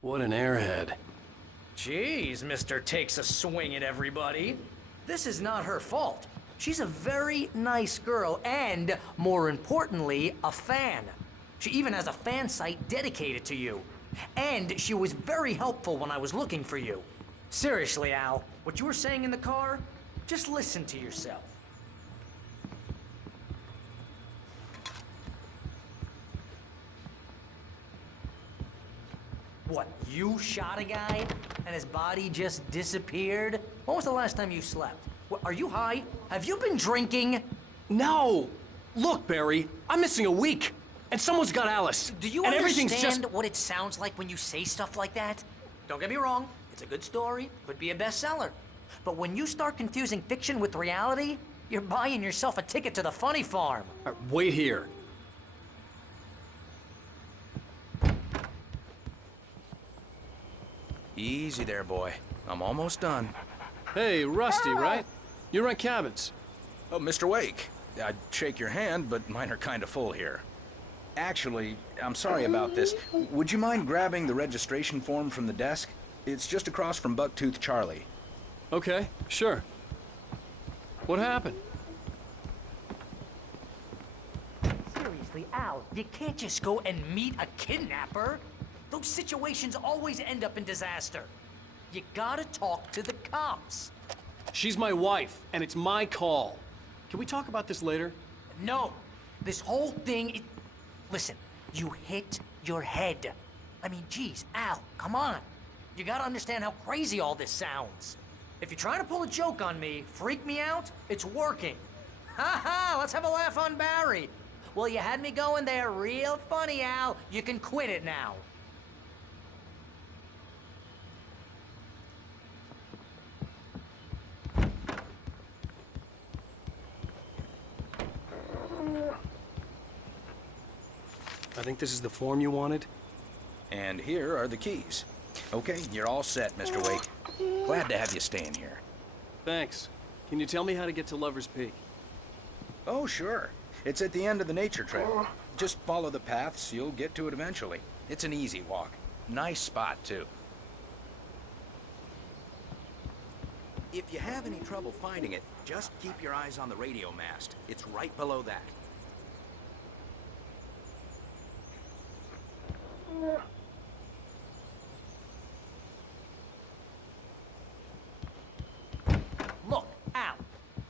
What an airhead. Jeez, Mr. Takes a Swing at Everybody. This is not her fault. She's a very nice girl and, more importantly, a fan. She even has a fan site dedicated to you. And she was very helpful when I was looking for you. Seriously, Al, what you were saying in the car, just listen to yourself. What, you shot a guy and his body just disappeared? When was the last time you slept? What, are you high? Have you been drinking? No! Look, Barry, I'm missing a week. And someone's got Alice. Do you and understand everything's just... what it sounds like when you say stuff like that? Don't get me wrong, it's a good story, could be a bestseller. But when you start confusing fiction with reality, you're buying yourself a ticket to the funny farm. Wait here. Easy there, boy. I'm almost done. Hey, Rusty, right? You rent cabins. Oh, Mr. Wake. I'd shake your hand, but mine are kind of full here. Actually, I'm sorry about this. Would you mind grabbing the registration form from the desk? It's just across from Bucktooth Charlie. Okay, sure. What happened? Seriously, Al, you can't just go and meet a kidnapper. Those situations always end up in disaster. You gotta talk to the cops. She's my wife, and it's my call. Can we talk about this later? No, this whole thing, listen, you hit your head. I mean, geez, Al, come on. You gotta understand how crazy all this sounds. If you're trying to pull a joke on me, freak me out, it's working. Ha ha, let's have a laugh on Barry. Well, you had me going there real funny, Al. You can quit it now. I think this is the form you wanted. And here are the keys. Okay, you're all set, Mr. Wake. Glad to have you staying here. Thanks. Can you tell me how to get to Lover's Peak? Oh, sure. It's at the end of the nature trail. Just follow the paths, you'll get to it eventually. It's an easy walk. Nice spot, too. If you have any trouble finding it, just keep your eyes on the radio mast. It's right below that. Look, Al,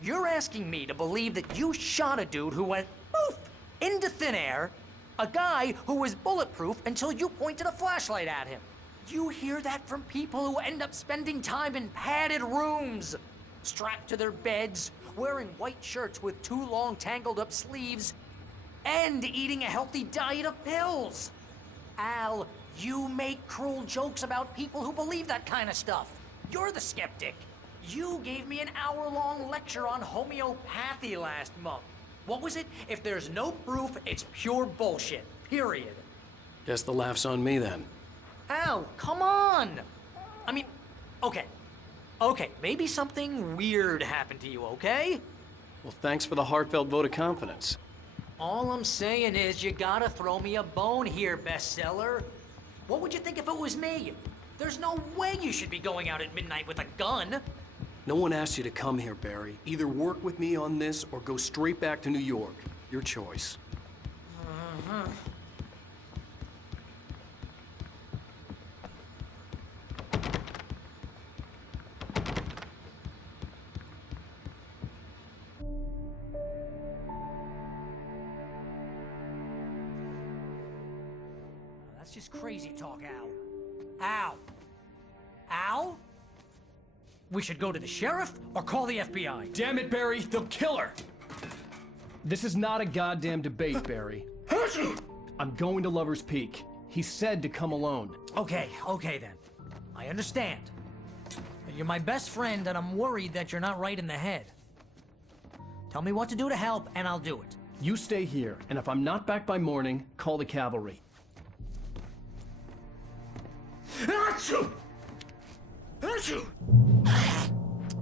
you're asking me to believe that you shot a dude who went poof into thin air, a guy who was bulletproof until you pointed a flashlight at him. You hear that from people who end up spending time in padded rooms, strapped to their beds, wearing white shirts with too long tangled up sleeves, and eating a healthy diet of pills. Al, you make cruel jokes about people who believe that kind of stuff. You're the skeptic. You gave me an hour-long lecture on homeopathy last month. What was it? If there's no proof, it's pure bullshit. Period. Guess the laugh's on me then. Al, come on! I mean, okay. Okay, maybe something weird happened to you, okay? Well, thanks for the heartfelt vote of confidence. All I'm saying is you gotta throw me a bone here, bestseller. What would you think if it was me? There's no way you should be going out at midnight with a gun. No one asked you to come here, Barry. Either work with me on this or go straight back to New York. Your choice. That's just crazy talk, Al. Al? Al? We should go to the sheriff or call the FBI. Damn it, Barry, they'll kill her! This is not a goddamn debate, Barry. I'm going to Lover's Peak. He said to come alone. Okay then. I understand. You're my best friend and I'm worried that you're not right in the head. Tell me what to do to help and I'll do it. You stay here, and if I'm not back by morning, call the cavalry.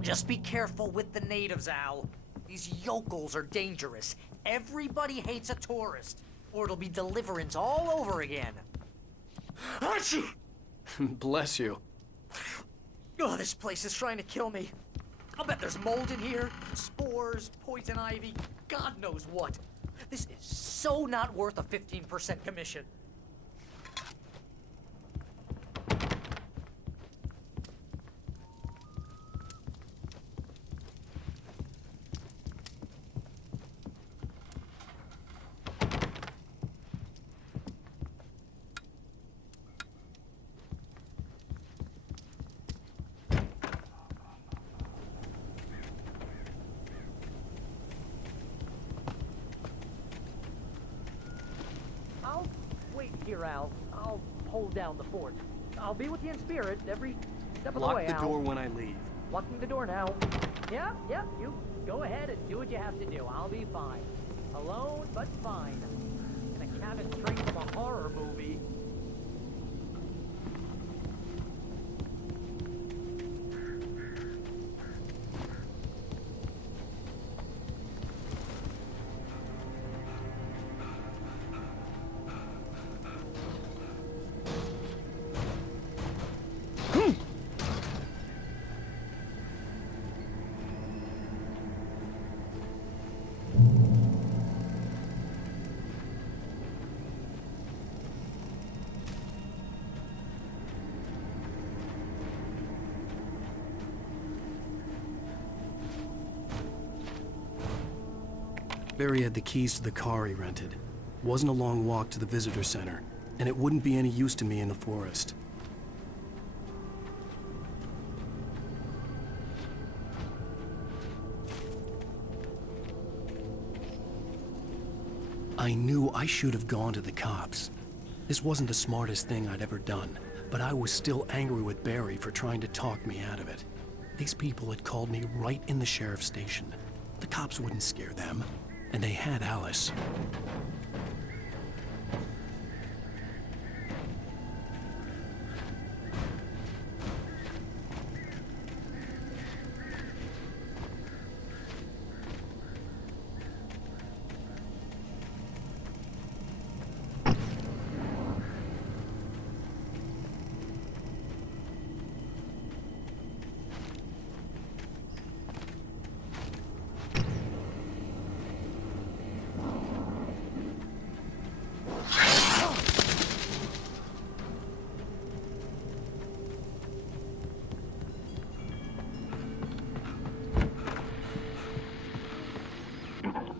Just be careful with the natives, Al. These yokels are dangerous. Everybody hates a tourist, or it'll be deliverance all over again. Bless you. Oh, this place is trying to kill me. I'll bet there's mold in here, spores, poison ivy, God knows what. This is so not worth a 15% commission. Wait here, Al. I'll hold down the fort. I'll be with you in spirit every step of the way, Al. Lock the door when I leave. Locking the door now. Yep, you go ahead and do what you have to do. I'll be fine. Alone, but fine. In a cabin straight from a horror movie. Barry had the keys to the car he rented. Wasn't a long walk to the visitor center, and it wouldn't be any use to me in the forest. I knew I should have gone to the cops. This wasn't the smartest thing I'd ever done, but I was still angry with Barry for trying to talk me out of it. These people had called me right in the sheriff's station. The cops wouldn't scare them. And they had Alice.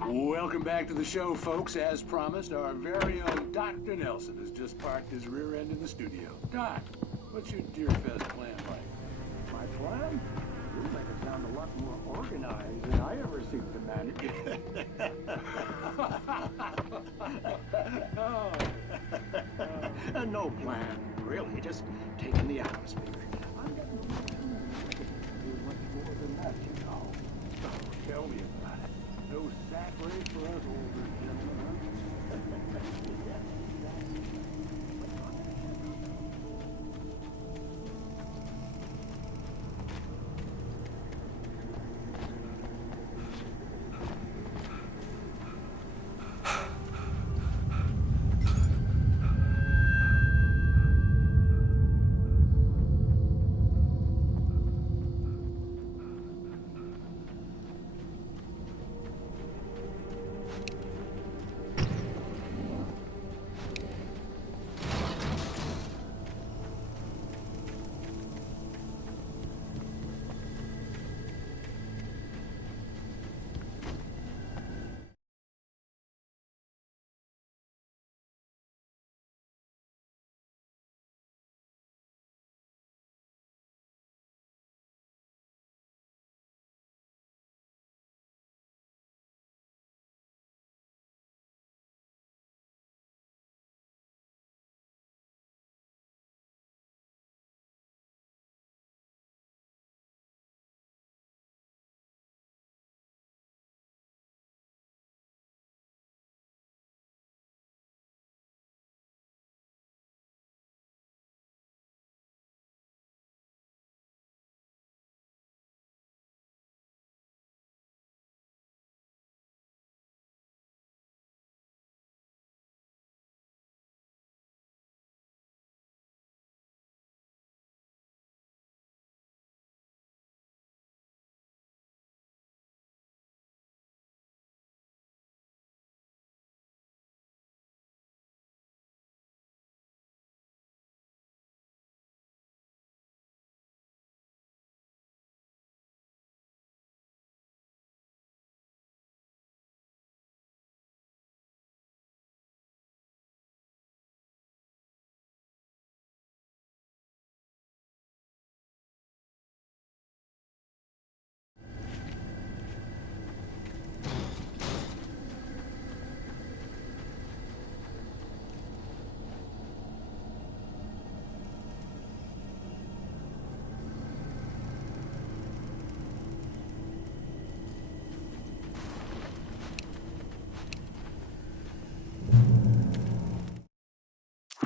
Welcome back to the show, folks. As promised, our very own Dr. Nelson has just parked his rear end in the studio. Doc, what's your Deer Fest plan like? My plan? You make it sound a lot more organized than I ever seem to manage. No plan, really. Just taking the atmosphere. I'm getting to do much more than that, you know. Oh, tell me about it. No sack race for us older gentlemen, huh?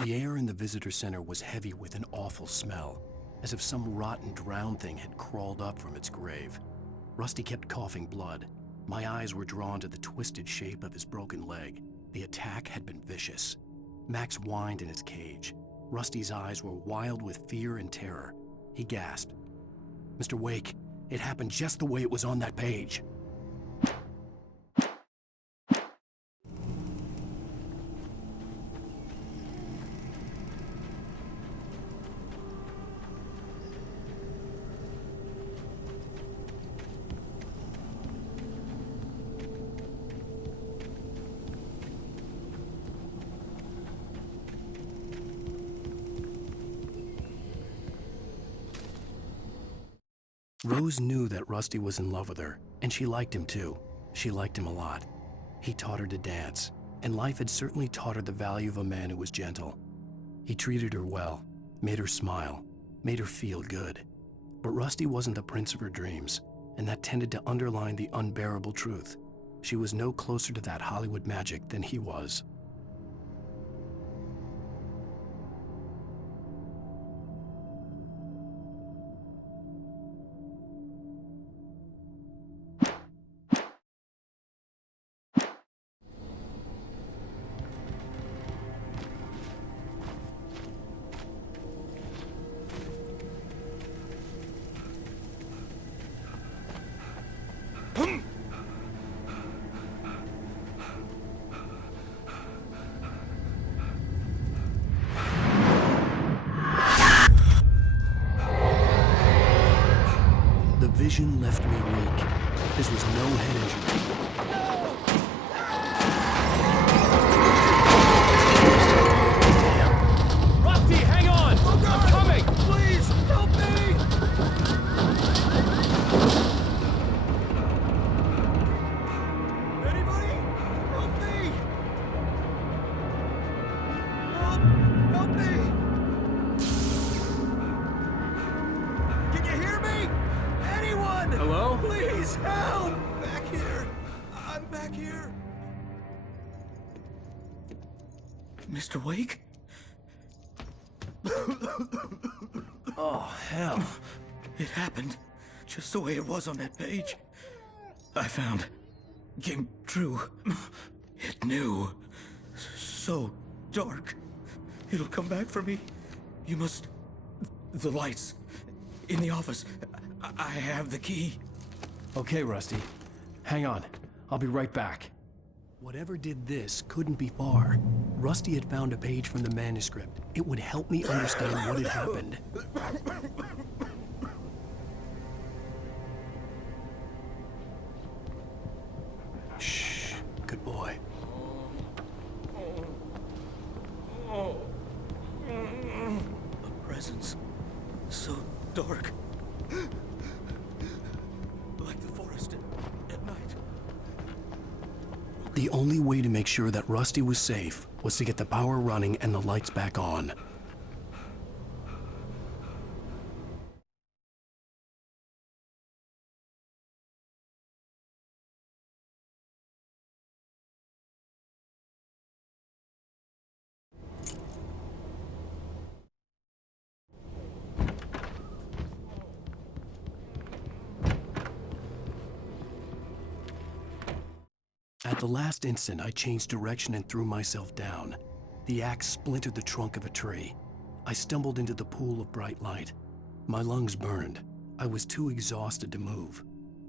The air in the visitor center was heavy with an awful smell, as if some rotten drowned thing had crawled up from its grave. Rusty kept coughing blood. My eyes were drawn to the twisted shape of his broken leg. The attack had been vicious. Max whined in his cage. Rusty's eyes were wild with fear and terror. He gasped. "Mr. Wake, it happened just the way it was on that page." Rose knew that Rusty was in love with her, and she liked him too. She liked him a lot. He taught her to dance, and life had certainly taught her the value of a man who was gentle. He treated her well, made her smile, made her feel good. But Rusty wasn't the prince of her dreams, and that tended to underline the unbearable truth. She was no closer to that Hollywood magic than he was. The vision left me weak. This was no head injury. Damn. Rusty, hang on! I'm coming! Please, help me! Anybody? Help me! Help me! Can you hear me? Anyone? Hello? Please, help! Back here. I'm back here. Mr. Wake? Oh, hell. It happened just the way it was on that page. I found. Came true. It knew. So dark. It'll come back for me. You must... The lights. In the office. I have the key. Okay, Rusty. Hang on. I'll be right back. Whatever did this couldn't be far. Rusty had found a page from the manuscript. It would help me understand what had happened. Shh. Good boy. A presence. So dark. Like the forest at night. The only way to make sure that Rusty was safe was to get the power running and the lights back on. At the last instant, I changed direction and threw myself down. The axe splintered the trunk of a tree. I stumbled into the pool of bright light. My lungs burned. I was too exhausted to move.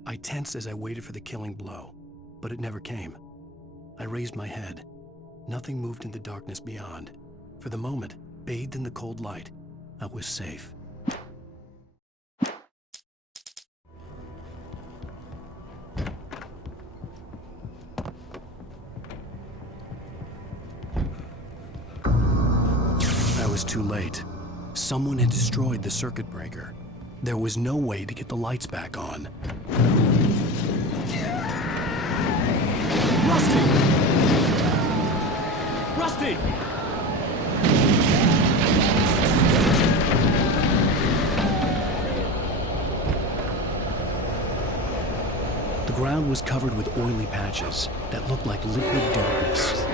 I tensed as I waited for the killing blow, but it never came. I raised my head. Nothing moved in the darkness beyond. For the moment, bathed in the cold light, I was safe. I was too late. Someone had destroyed the circuit breaker. There was no way to get the lights back on. Rusty! Rusty! The ground was covered with oily patches that looked like liquid darkness.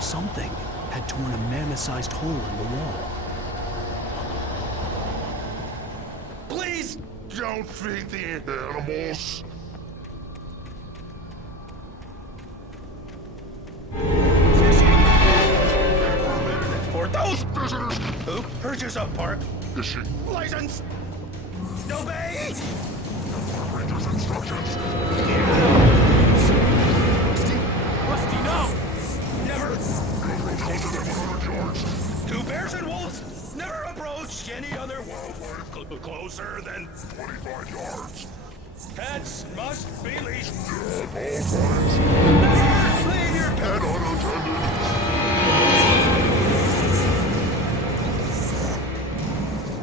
Something had torn a mammoth-sized hole in the wall. Please don't feed the animals. For those visitors who purchase a park Fishing. license, obey! Ranger's instructions. Rusty, no! Never! Go closer than 100 yards. Two bears and wolves never approach any other wildlife closer than 25 yards. pets must be leashed. At all times. Never leave your pet. And unattended.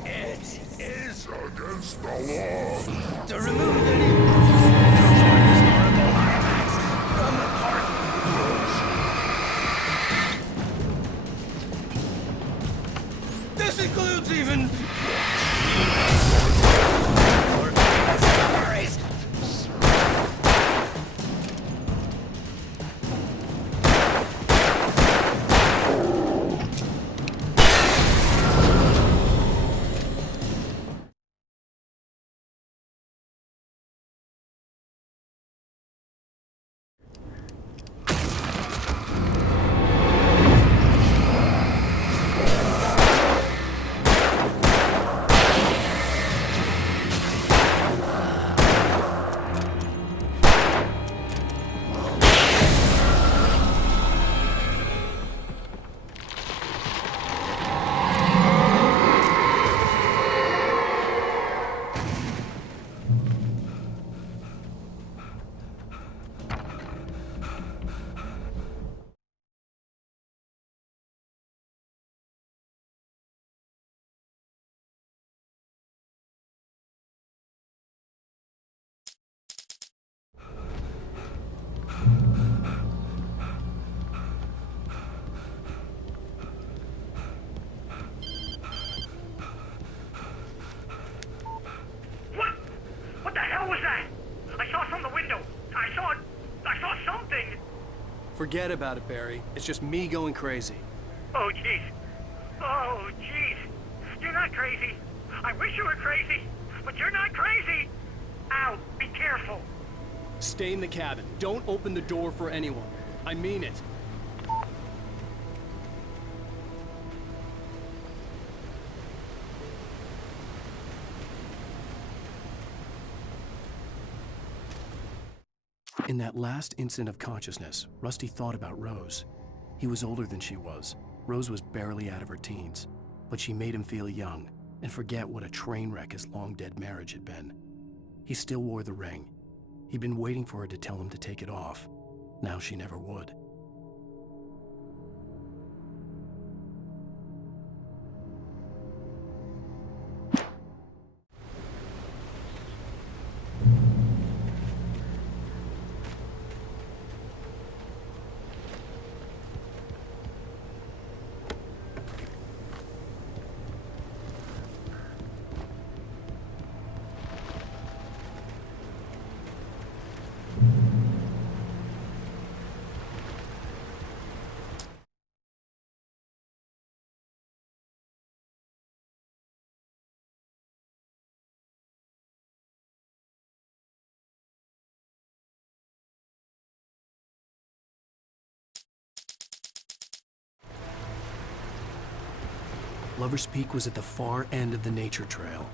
It is Against the law. to remove any historical artifacts from the park. This includes even safaris. What the hell was that? I saw it from the window. I saw something. Forget about it, Barry. It's just me going crazy. Oh, jeez. Oh, jeez. You're not crazy. I wish you were crazy, but you're not crazy. Ow, be careful. Stay in the cabin. Don't open the door for anyone. I mean it. In that last instant of consciousness, Rusty thought about Rose. He was older than she was. Rose was barely out of her teens, but she made him feel young and forget what a train wreck his long-dead marriage had been. He still wore the ring. He'd been waiting for her to tell him to take it off. Now she never would. Lover's Peak was at the far end of the nature trail.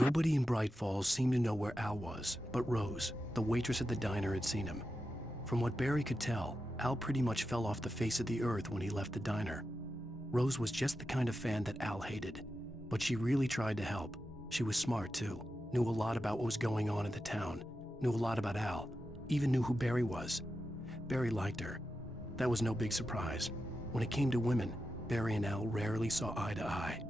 Nobody in Bright Falls seemed to know where Al was, but Rose, the waitress at the diner, had seen him. From what Barry could tell, Al pretty much fell off the face of the earth when he left the diner. Rose was just the kind of fan that Al hated, but she really tried to help. She was smart too, knew a lot about what was going on in the town, knew a lot about Al, even knew who Barry was. Barry liked her. That was no big surprise. When it came to women, Barry and Al rarely saw eye to eye.